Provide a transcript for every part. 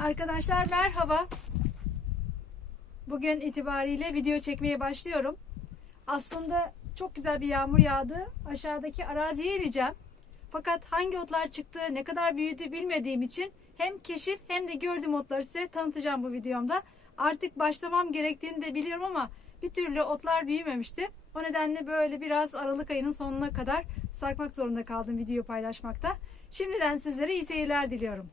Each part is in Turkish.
Arkadaşlar merhaba. Bugün itibariyle video çekmeye başlıyorum. Aslında çok güzel bir yağmur yağdı. Aşağıdaki araziye ineceğim. Fakat hangi otlar çıktı, ne kadar büyüdü bilmediğim için hem keşif hem de gördüğüm otları size tanıtacağım bu videomda. Artık başlamam gerektiğini de biliyorum ama bir türlü otlar büyümemişti. O nedenle böyle biraz Aralık ayının sonuna kadar sarkmak zorunda kaldım video paylaşmakta. Şimdiden sizlere iyi seyirler diliyorum.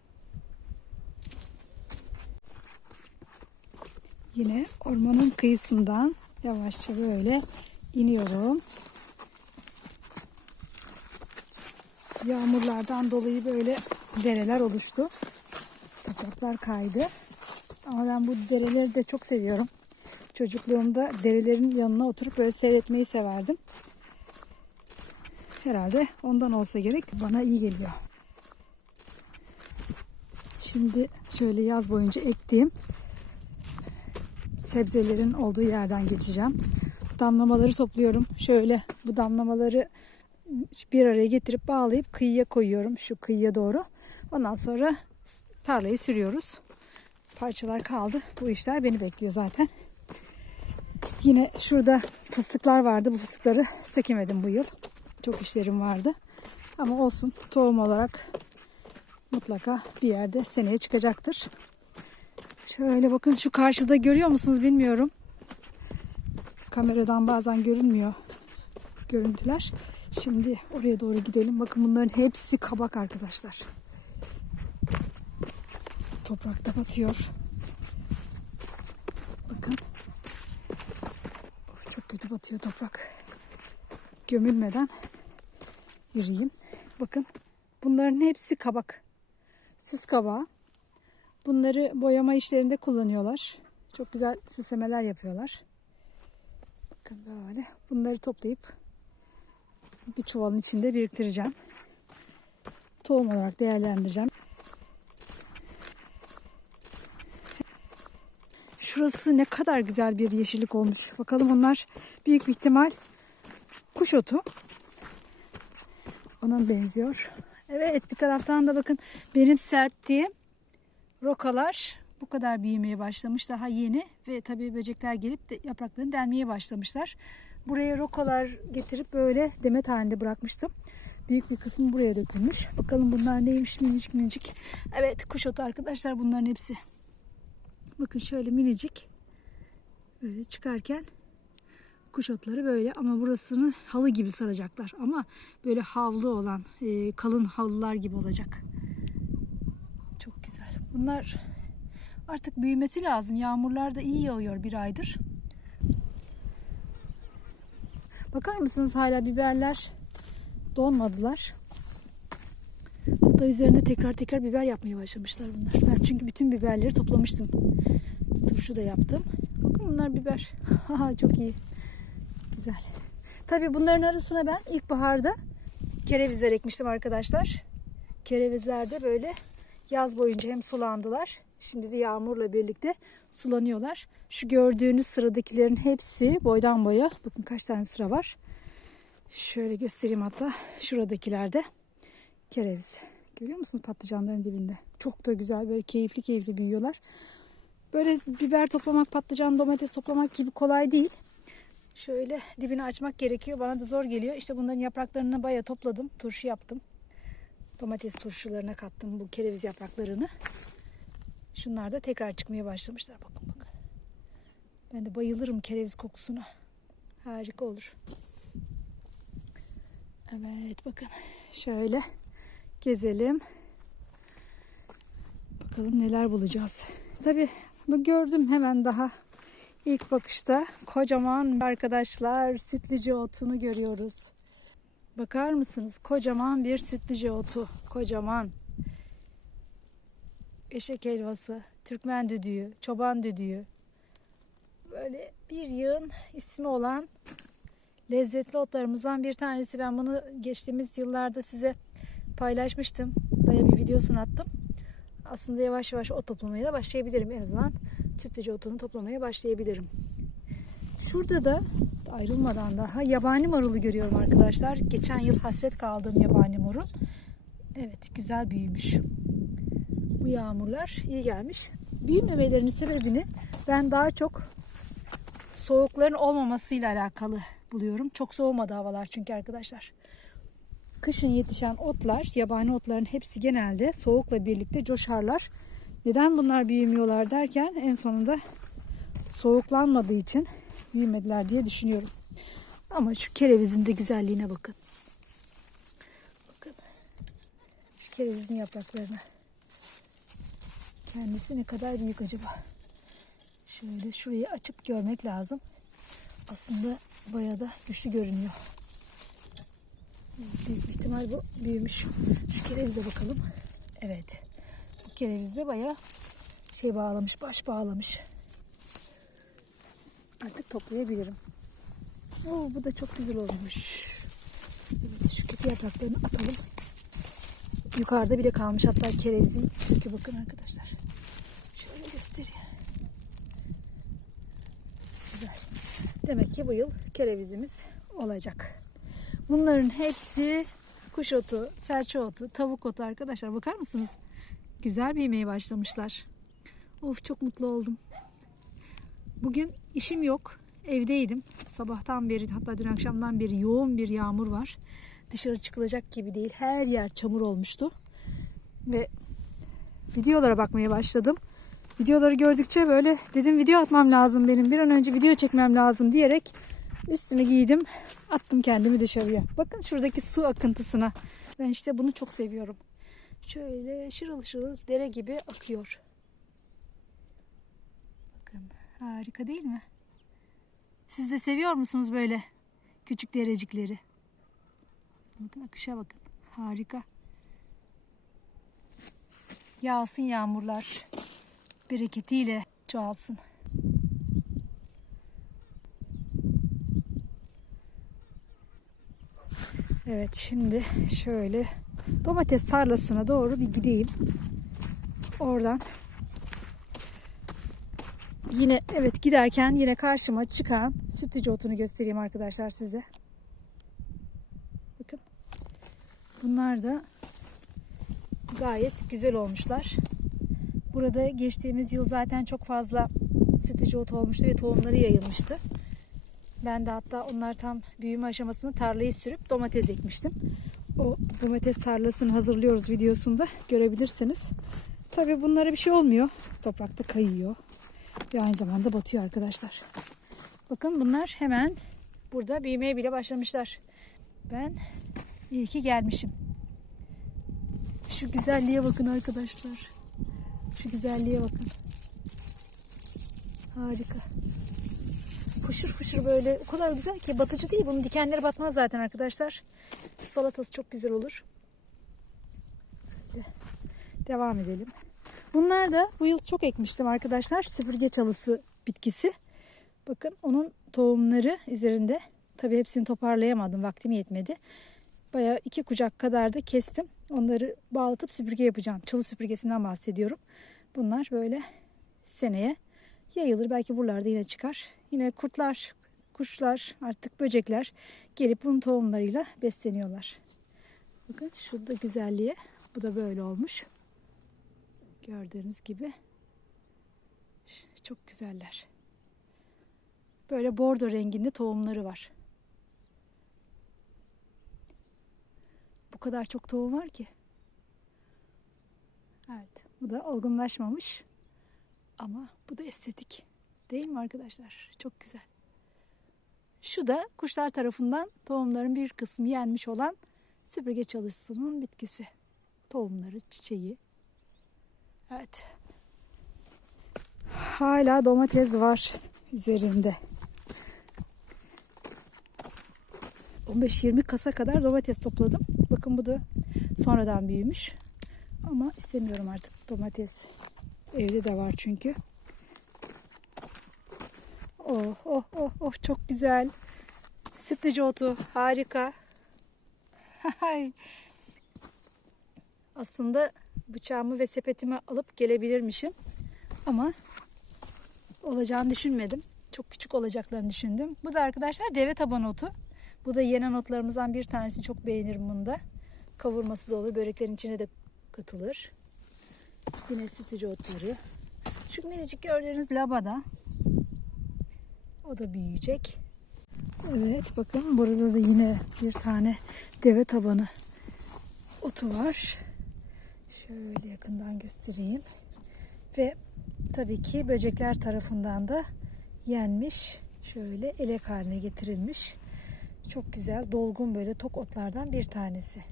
Yine ormanın kıyısından yavaşça böyle iniyorum. Yağmurlardan dolayı böyle dereler oluştu. Topraklar kaydı. Ama ben bu dereleri de çok seviyorum. Çocukluğumda derelerin yanına oturup böyle seyretmeyi severdim. Herhalde ondan olsa gerek, bana iyi geliyor. Şimdi şöyle yaz boyunca ektiğim sebzelerin olduğu yerden geçeceğim. Damlamaları topluyorum. Şöyle bu damlamaları bir araya getirip bağlayıp kıyıya koyuyorum. Şu kıyıya doğru. Ondan sonra tarlayı sürüyoruz. Parçalar kaldı. Bu işler beni bekliyor zaten. Yine şurada fıstıklar vardı. Bu fıstıkları sekemedim bu yıl. Çok işlerim vardı. Ama olsun. Tohum olarak mutlaka bir yerde seneye çıkacaktır. Şöyle bakın, şu karşıda görüyor musunuz bilmiyorum. Kameradan bazen görünmüyor görüntüler. Şimdi oraya doğru gidelim. Bakın bunların hepsi kabak arkadaşlar. Toprakta batıyor. Bakın. Of, çok kötü batıyor toprak. Gömülmeden yürüyeyim. Bakın bunların hepsi kabak. Süs kabağı. Bunları boyama işlerinde kullanıyorlar. Çok güzel süslemeler yapıyorlar. Bakın böyle. Bunları toplayıp bir çuvalın içinde biriktireceğim. Tohum olarak değerlendireceğim. Şurası ne kadar güzel bir yeşillik olmuş. Bakalım, onlar büyük bir ihtimal kuş otu. Ona benziyor. Evet, bir taraftan da bakın benim serptiğim rokalar bu kadar büyümeye başlamış. Daha yeni ve tabii böcekler gelip de yapraklarını delmeye başlamışlar. Buraya rokalar getirip böyle demet halinde bırakmıştım. Büyük bir kısmı buraya dökülmüş. Bakalım bunlar neymiş, minicik minicik. Evet, kuş otu arkadaşlar bunların hepsi. Bakın şöyle minicik. Böyle çıkarken kuş otları böyle, ama burasını halı gibi saracaklar. Ama böyle havlu olan kalın havlular gibi olacak. Çok güzel. Bunlar artık büyümesi lazım. Yağmurlar da iyi yağıyor bir aydır. Bakar mısınız, hala biberler donmadılar. Hatta üzerinde tekrar biber yapmaya başlamışlar bunlar. Ben çünkü bütün biberleri toplamıştım. Turşu da yaptım. Bakın bunlar biber. Çok iyi. Güzel. Tabii bunların arasına ben ilkbaharda kerevizler ekmiştim arkadaşlar. Kerevizler de böyle yaz boyunca hem sulandılar. Şimdi de yağmurla birlikte sulanıyorlar. Şu gördüğünüz sıradakilerin hepsi boydan boya. Bakın kaç tane sıra var. Şöyle göstereyim hatta. Şuradakilerde kereviz. Görüyor musunuz patlıcanların dibinde? Çok da güzel, böyle keyifli büyüyorlar. Böyle biber toplamak, patlıcan, domates toplamak gibi kolay değil. Şöyle dibini açmak gerekiyor. Bana da zor geliyor. İşte bunların yapraklarını bayağı topladım. Turşu yaptım. Domates turşularına kattım bu kereviz yapraklarını. Şunlar da tekrar çıkmaya başlamışlar. Bakın. Ben de bayılırım kereviz kokusuna. Harika olur. Evet, bakın. Şöyle gezelim. Bakalım neler bulacağız. Tabii bu gördüm hemen daha ilk bakışta. Kocaman arkadaşlar sütlüce otunu görüyoruz. Bakar mısınız? Kocaman bir sütlüce otu. Kocaman. Eşek helvası, Türkmen düdüğü, çoban düdüğü. Böyle bir yığın ismi olan lezzetli otlarımızdan bir tanesi. Ben bunu geçtiğimiz yıllarda size paylaşmıştım. Bayağı bir videosunu attım. Aslında yavaş yavaş ot toplamaya da başlayabilirim. En azından sütlüce otunu toplamaya başlayabilirim. Şurada da ayrılmadan daha yabani marulu görüyorum arkadaşlar. Geçen yıl hasret kaldığım yabani marul. Evet, güzel büyümüş. Bu bu yağmurlar iyi gelmiş. Büyümemelerinin sebebini ben daha çok soğukların olmamasıyla alakalı buluyorum. Çok soğumadı havalar çünkü arkadaşlar. Kışın yetişen otlar, yabani otların hepsi genelde soğukla birlikte coşarlar. Neden bunlar büyümüyorlar derken en sonunda soğuklanmadığı için büyümediler diye düşünüyorum. Ama şu kerevizin de güzelliğine bakın. Bakın. Şu kerevizin yapraklarına. Kendisi ne kadar büyük acaba? Şöyle şurayı açıp görmek lazım. Aslında bayağı da güçlü görünüyor. Büyük ihtimal bu büyümüş. Şu kerevize bakalım. Evet. Bu kereviz de bayağı bağlamış, baş bağlamış. Artık toplayabilirim. Oo, bu da çok güzel olmuş. Evet, şu kötü yapraklarını atalım. Yukarıda bile kalmış hatta kerevizin kökü, bakın arkadaşlar. Şöyle göstereyim. Güzel. Demek ki bu yıl kerevizimiz olacak. Bunların hepsi kuş otu, serçe otu, tavuk otu arkadaşlar. Bakar mısınız? Güzel büyümeye başlamışlar. Of, çok mutlu oldum. Bugün işim yok. Evdeydim. Sabahtan beri, hatta dün akşamdan beri yoğun bir yağmur var. Dışarı çıkılacak gibi değil. Her yer çamur olmuştu. Ve videolara bakmaya başladım. Videoları gördükçe böyle dedim video atmam lazım benim. Bir an önce video çekmem lazım diyerek üstümü giydim. Attım kendimi dışarıya. Bakın şuradaki su akıntısına. Ben işte bunu çok seviyorum. Şöyle şırıl şırıl dere gibi akıyor. Bakın harika değil mi? Siz de seviyor musunuz böyle küçük derecikleri? Bakın akışa bakın. Harika. Yağsın yağmurlar. Bereketiyle çoğalsın. Evet, şimdi şöyle domates tarlasına doğru bir gideyim. Oradan yine evet giderken yine karşıma çıkan sütlüce otunu göstereyim arkadaşlar size. Bakın. Bunlar da gayet güzel olmuşlar. Burada geçtiğimiz yıl zaten çok fazla sütlüce otu olmuştu ve tohumları yayılmıştı. Ben de hatta onlar tam büyüme aşamasında tarlayı sürüp domates ekmiştim. O domates tarlasını hazırlıyoruz videosunda görebilirsiniz. Tabii bunlara bir şey olmuyor. Toprakta kayıyor. Ve aynı zamanda batıyor arkadaşlar. Bakın bunlar hemen burada büyümeye bile başlamışlar. Ben iyi ki gelmişim. Şu güzelliğe bakın arkadaşlar. Şu güzelliğe bakın. Harika. Fışır fışır böyle, o kadar güzel ki batıcı değil. Bunun dikenleri batmaz zaten arkadaşlar. Salatası çok güzel olur. Devam edelim. Bunlar da bu yıl çok ekmiştim arkadaşlar. Süpürge çalısı bitkisi. Bakın onun tohumları üzerinde. Tabii hepsini toparlayamadım. Vaktim yetmedi. Bayağı 2 kucak kadar da kestim. Onları bağlatıp süpürge yapacağım. Çalı süpürgesinden bahsediyorum. Bunlar böyle seneye yayılır. Belki buralarda yine çıkar. Yine kurtlar, kuşlar, artık böcekler gelip bunun tohumlarıyla besleniyorlar. Bakın şurada güzelliğe. Bu da böyle olmuş. Gördüğünüz gibi. Çok güzeller. Böyle bordo renginde tohumları var. Bu kadar çok tohum var ki. Evet. Bu da olgunlaşmamış. Ama bu da estetik. Değil mi arkadaşlar? Çok güzel. Şu da kuşlar tarafından tohumların bir kısmı yenmiş olan süpürge çalısının bitkisi. Tohumları, çiçeği. Evet. Hala domates var üzerinde. 15-20 kasa kadar domates topladım. Bakın bu da sonradan büyümüş. Ama istemiyorum artık domates. Evde de var çünkü. Oh oh oh oh, çok güzel. Sütlüce otu harika. Aslında bıçağımı ve sepetimi alıp gelebilirmişim. Ama olacağını düşünmedim. Çok küçük olacaklarını düşündüm. Bu da arkadaşlar deve taban otu. Bu da yenen otlarımızdan bir tanesi. Çok beğenirim bunu da. Kavurması da olur. Böreklerin içine de katılır. Yine sütücü otları. Şu minicik gördüğünüz labada. O da büyüyecek. Evet, bakın burada da yine bir tane deve tabanı otu var. Şöyle yakından göstereyim. Ve tabii ki böcekler tarafından da yenmiş. Şöyle elek haline getirilmiş. Çok güzel, dolgun böyle tok otlardan bir tanesi.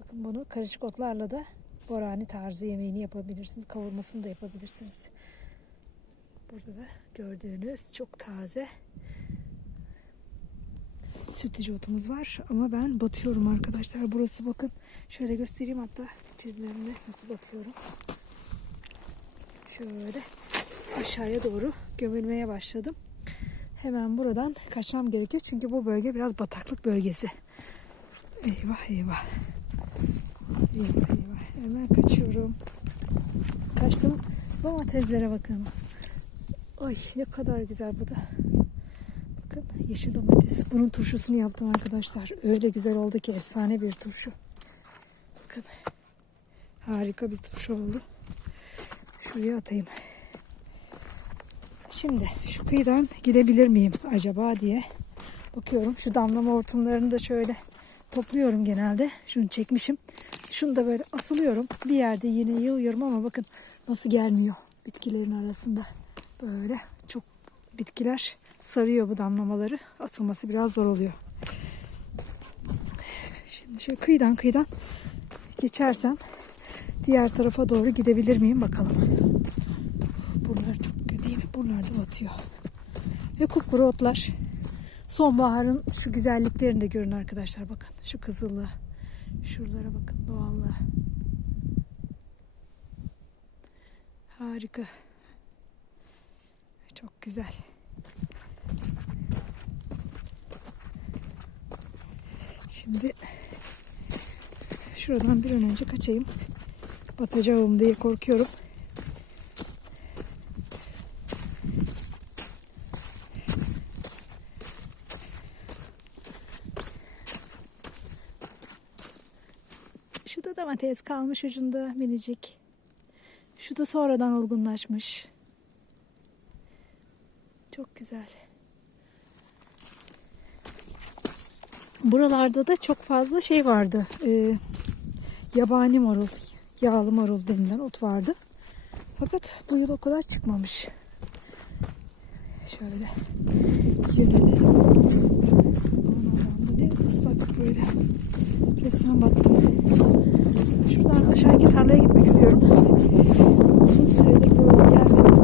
Bakın bunu karışık otlarla da borani tarzı yemeğini yapabilirsiniz. Kavurmasını da yapabilirsiniz. Burada da gördüğünüz çok taze sütlücü otumuz var. Ama ben batıyorum arkadaşlar. Burası bakın. Şöyle göstereyim hatta çizimlerimle nasıl batıyorum. Şöyle aşağıya doğru gömülmeye başladım. Hemen buradan kaçmam gerekiyor. Çünkü bu bölge biraz bataklık bölgesi. Eyvah eyvah. Eyvah eyvah. Hemen kaçıyorum. Kaçtım. Domateslere bakın. Ay ne kadar güzel bu da. Bakın yeşil domates. Bunun turşusunu yaptım arkadaşlar. Öyle güzel oldu ki efsane bir turşu. Bakın. Harika bir turşu oldu. Şuraya atayım. Şimdi şu kıyıdan gidebilir miyim acaba diye bakıyorum. Şu damlama hortumlarını da şöyle topluyorum genelde. Şunu çekmişim. Şunu da böyle asılıyorum. Bir yerde yine yığıyorum ama bakın nasıl gelmiyor bitkilerin arasında. Böyle çok bitkiler sarıyor bu damlamaları. Asılması biraz zor oluyor. Şimdi şöyle kıyıdan geçersem diğer tarafa doğru gidebilir miyim bakalım. Buralar çok kötü, yine buralarda batıyor. Ve kupkuru otlar. Sonbaharın şu güzelliklerini de görün arkadaşlar. Bakın şu kızıllığa. Şuralara bakın, doğallığa. Harika. Çok güzel. Şimdi şuradan bir an önce kaçayım. Batacağım diye korkuyorum. Şurada domates kalmış ucunda minicik. Şu da sonradan olgunlaşmış. Çok güzel. Buralarda da çok fazla şey vardı. Yabani marul, yağlı marul denilen ot vardı. Fakat bu yıl o kadar çıkmamış. Şöyle yönelelim. Bu ne ıslak böyle. Resmen battım. Şuradan aşağıki tarlaya gitmek istiyorum. Uzun süredir bu yol gelmedim.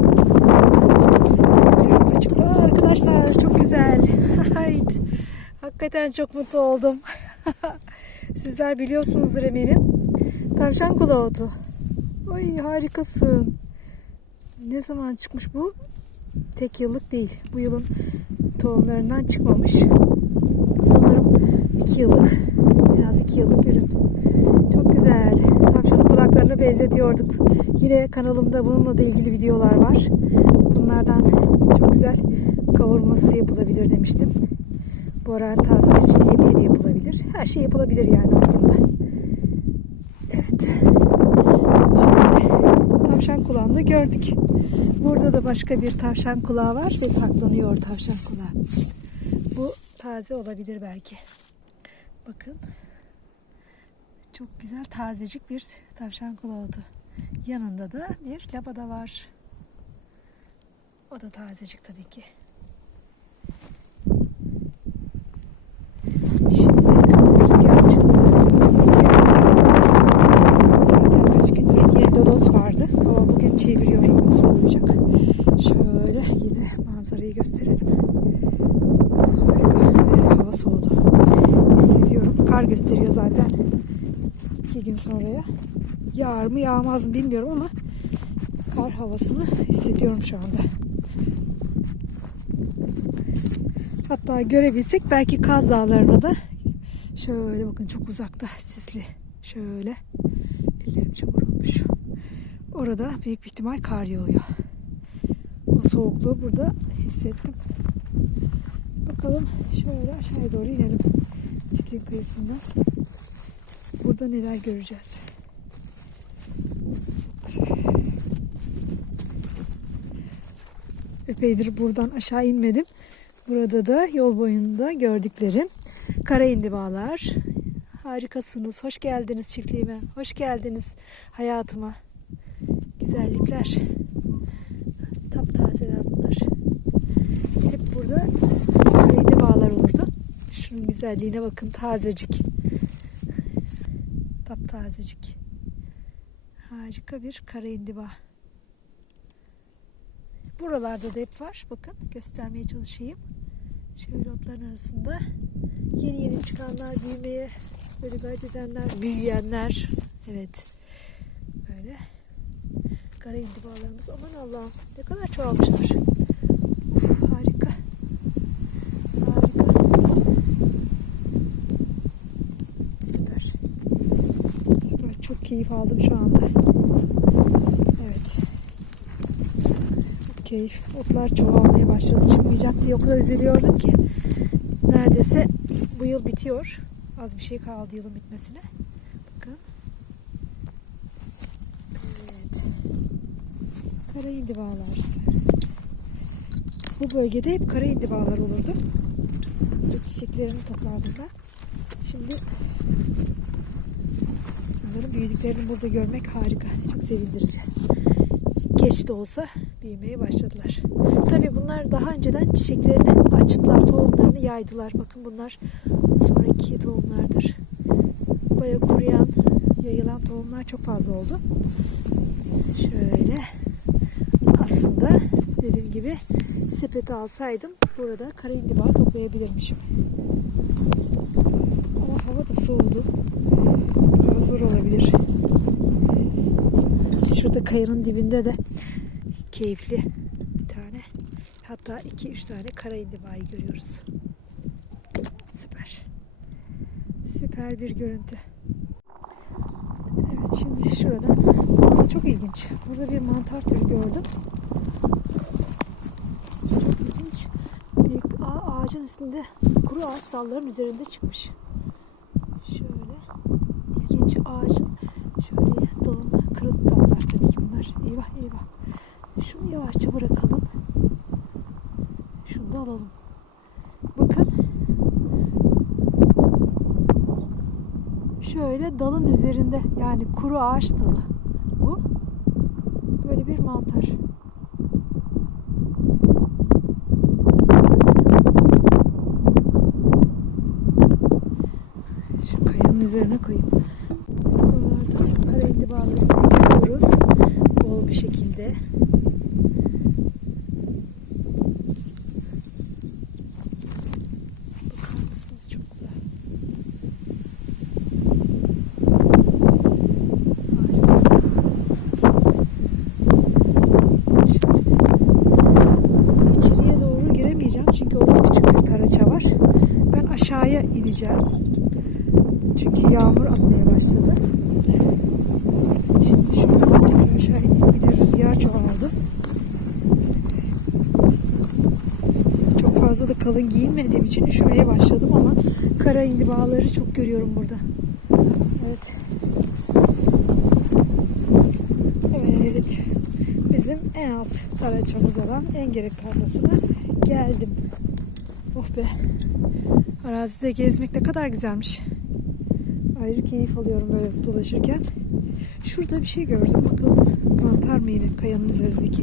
Arkadaşlar çok güzel. Hakikaten çok mutlu oldum. Sizler biliyorsunuzdur eminim. Tavşan kulağı otu. Ay harikasın. Ne zaman çıkmış bu? Tek yıllık değil. Bu yılın tohumlarından çıkmamış. Sanırım 2 yıllık. En az 2 yıllık ürün. Çok güzel. Tavşanın kulaklarını benzetiyorduk. Yine kanalımda bununla da ilgili videolar var. Bunlardan çok güzel kavurması yapılabilir demiştim. Boran taze verirse yemeği de yapılabilir. Her şey yapılabilir yani aslında. Evet. Şimdi tavşan kulağını da gördük. Burada da başka bir tavşan kulağı var ve saklanıyor tavşan kulağı. Bu taze olabilir belki. Bakın. Çok güzel tazecik bir tavşan kulağı otu. Yanında da bir labada var. O da tazecik tabii ki. Şimdi rüzgar çıktı. Zaten kaç gündür yine lodos vardı. Hava bugün çeviriyor. Hava soğuyacak. Şöyle yine manzarayı gösterelim. Harika ve hava soğudu. Hissediyorum. Kar gösteriyor zaten. 2 gün sonraya. Yağar mı yağmaz mı bilmiyorum ama kar havasını hissediyorum şu anda. Hatta görebilsek belki Kaz Dağları'na da şöyle bakın çok uzakta sisli. Şöyle ellerim çamur olmuş. Orada büyük bir ihtimal kar yağıyor. O soğukluğu burada hissettim. Bakalım şöyle aşağıya doğru inelim. Çitin kıyısından. Burada neler göreceğiz. Epeydir buradan aşağı inmedim. Burada da yol boyunda gördüklerim kara indibalar. Harikasınız. Hoş geldiniz çiftliğime. Hoş geldiniz hayatıma. Güzellikler. Taptazeler bunlar. Hep burada kara indibalar olurdu. Şunun güzelliğine bakın. Tazecik. Taptazecik. Harika bir kara indiba. Buralarda da hep var. Bakın göstermeye çalışayım. Şöyle otların arasında yeni yeni çıkanlar, büyümeye böyle gayret edenler, büyüyenler. Evet. Böyle kara indibalarımız. Aman Allah'ım ne kadar çoğalmışlar. Uf, harika. Harika. Süper. Süper. Çok keyif aldım şu anda. Evet. Keyif. Otlar çoğalmaya başladı. Çıkmayacak diye o kadar üzülüyordum ki. Neredeyse bu yıl bitiyor. Az bir şey kaldı yılın bitmesine. Bakın. Evet. Kara indibalar. Bu bölgede hep kara indibalar olurdu. Bu çiçeklerini toplardım ben. Şimdi bunların büyüdüklerini burada görmek harika. Çok sevindirici. Geç de olsa büyümeye başladılar. Tabii bunlar daha önceden çiçeklerini açtılar, tohumlarını yaydılar. Bakın bunlar sonraki tohumlardır. Bayağı kuruyan, yayılan tohumlar çok fazla oldu. Şöyle. Aslında dediğim gibi sepeti alsaydım burada kara indiba toplayabilirmişim. Ama hava da soğudu. Biraz zor olabilir. Şurada kayanın dibinde de keyifli bir tane, hatta 2-3 tane kara indibayı görüyoruz. Süper. Süper bir görüntü. Evet, şimdi şuradan çok ilginç. Burada bir mantar türü gördüm. Çok ilginç. Büyük bir ağacın üstünde, kuru ağaç dalların üzerinde çıkmış. Şöyle ilginç ağacın şöyle dalın, kırık dallar tabii ki bunlar. Eyvah eyvah. Şunu yavaşça bırakalım. Şunu da alalım. Bakın. Şöyle dalın üzerinde, yani kuru ağaç dalı. Bu. Böyle bir mantar. Şu kayanın üzerine koyayım. Buralarda kara indibaları görüyoruz. Bol bir şekilde. Bakar mısınız? Çok güzel. Harika. İçeriye doğru giremeyeceğim çünkü orada küçük bir taraça var. Ben aşağıya ineceğim. Çünkü yağmur atmaya başladı. Şimdi şuradan aşağı ineyim. Bir de rüzgar çoğaldı. Çok fazla da kalın giyinmediğim için üşümeye başladım ama kara indibaları çok görüyorum burada. Evet. Evet. Bizim en alt taraçamız olan Engerek tarlasına geldim. Oh be. Arazide gezmek ne kadar güzelmiş. Ayrı keyif alıyorum böyle dolaşırken. Şurada bir şey gördüm. Bakalım mantar mı yine kayanın üzerindeki?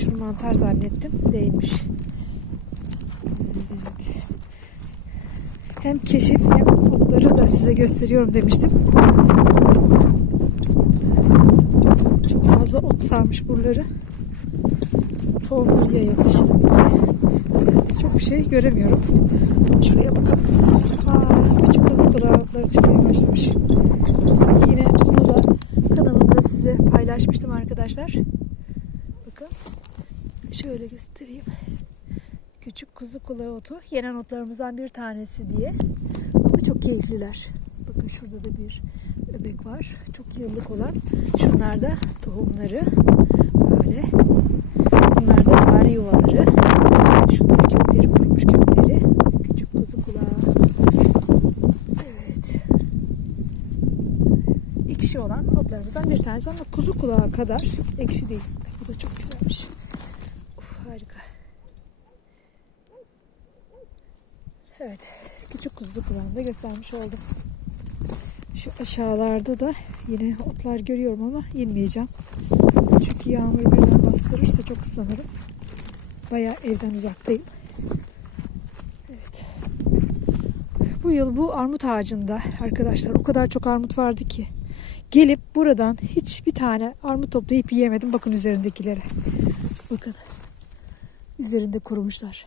Şunu mantar zannettim. Değilmiş. Evet. Hem keşif hem otları da size gösteriyorum demiştim. Çok fazla ot sarmış buraları. Tohumları yayılmış tabii ki. Evet, çok bir şey göremiyorum. Şuraya bakalım. Küçük otları çıkmaya başlamış. Yine bunu da kanalımda size paylaşmıştım arkadaşlar. Bakın. Şöyle göstereyim. Küçük kuzu kulağı otu. Yenen otlarımızdan bir tanesi diye. Ama çok keyifliler. Bakın şurada da bir öbek var. Çok yıllık olan. Şunlar da tohumları. Böyle. Bunlar da fare yuvaları. Şunlar kökleri, kurumuş kökleri. Küçük kuzu kulağı. Evet. İkişi olan olan otlarımızdan bir tanesi ama kuzu kulağı kadar ekşi değil. Bu da çok güzelmiş. Harika. Evet, küçük kuzu kulağını da göstermiş oldum. Şu aşağılarda da yine otlar görüyorum ama inmeyeceğim. Çünkü yağmur birden bastırırsa çok ıslanırım. Bayağı evden uzaktayım. Evet. Bu yıl bu armut ağacında arkadaşlar o kadar çok armut vardı ki gelip buradan hiçbir tane armut toplayıp yiyemedim. Bakın üzerindekilere. Bakın. Üzerinde kurumuşlar.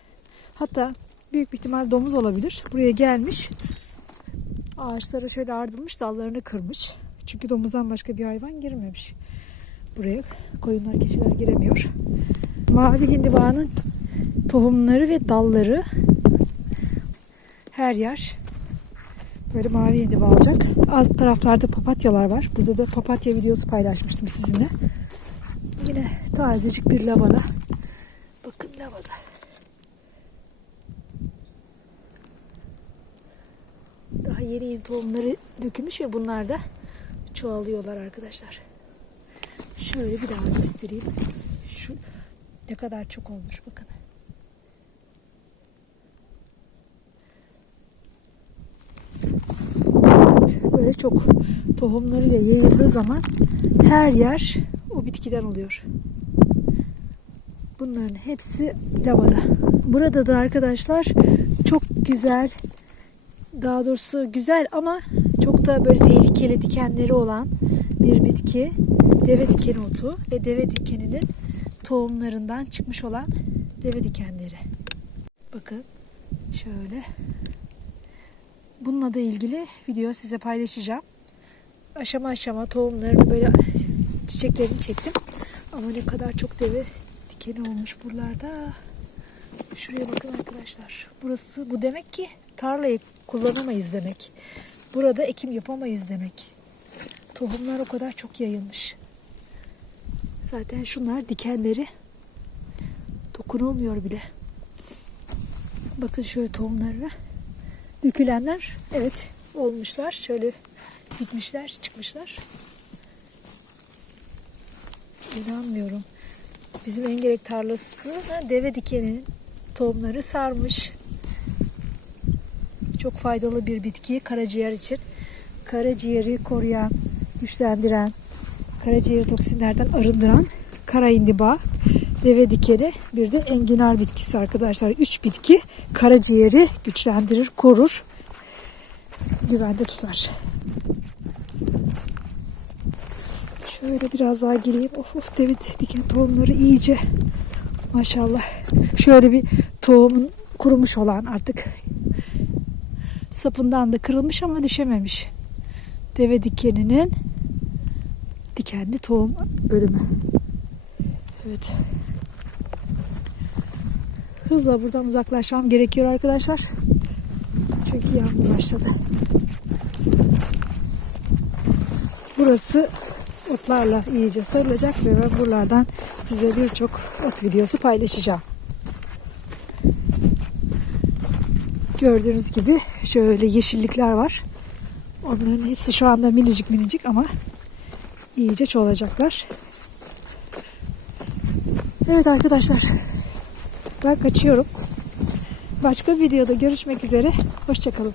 Hatta büyük bir ihtimal domuz olabilir. Buraya gelmiş. Ağaçlara şöyle ardılmış, dallarını kırmış. Çünkü domuzdan başka bir hayvan girmemiş. Buraya koyunlar, keçiler giremiyor. Mavi hindibanın tohumları ve dalları her yer böyle mavi hindiba olacak. Alt taraflarda papatyalar var. Burada da papatya videosu paylaşmıştım sizinle. Yine tazecik bir lavada. Bakın lavada. Daha yeni tohumları dökülmüş ve bunlar da çoğalıyorlar arkadaşlar. Şöyle bir daha göstereyim. Şu ne kadar çok olmuş bakın. Böyle çok tohumlarıyla yayıldığı zaman her yer o bitkiden oluyor. Bunların hepsi lavada. Burada da arkadaşlar çok güzel, daha doğrusu güzel ama çok da böyle tehlikeli dikenleri olan bir bitki. Deve dikeni otu ve deve dikeninin tohumlarından çıkmış olan deve dikenleri. Bakın şöyle. Bununla da ilgili video size paylaşacağım. Aşama aşama tohumlarını böyle çiçeklerini çektim. Ama ne kadar çok deve dikeni olmuş buralarda. Şuraya bakın arkadaşlar. Burası bu demek ki tarlayı kullanamayız demek. Burada ekim yapamayız demek. Tohumlar o kadar çok yayılmış. Zaten şunlar dikenleri dokunulmuyor bile. Bakın şöyle tohumlarına. Dökülenler evet olmuşlar. Şöyle bitmişler, çıkmışlar. İnanmıyorum. Bizim engerek tarlası deve dikeninin tohumları sarmış. Çok faydalı bir bitki karaciğer için. Karaciğeri koruyan, güçlendiren, karaciğer toksinlerden arındıran kara hindiba, deve dikeni, bir de enginar bitkisi arkadaşlar. 3 bitki karaciğeri güçlendirir, korur, güvende tutar. Şöyle biraz daha gireyim. Of, deve diken tohumları iyice maşallah. Şöyle bir tohumun kurumuş olan artık sapından da kırılmış ama düşememiş. Deve dikeninin dikenli tohum bölümü. Evet. Hızla buradan uzaklaşmam gerekiyor arkadaşlar. Çünkü yağmur başladı. Burası otlarla iyice sarılacak ve ben buralardan size birçok ot videosu paylaşacağım. Gördüğünüz gibi şöyle yeşillikler var. Onların hepsi şu anda minicik minicik ama iyice çoğalacaklar. Evet arkadaşlar, ben kaçıyorum. Başka bir videoda görüşmek üzere. Hoşça kalın.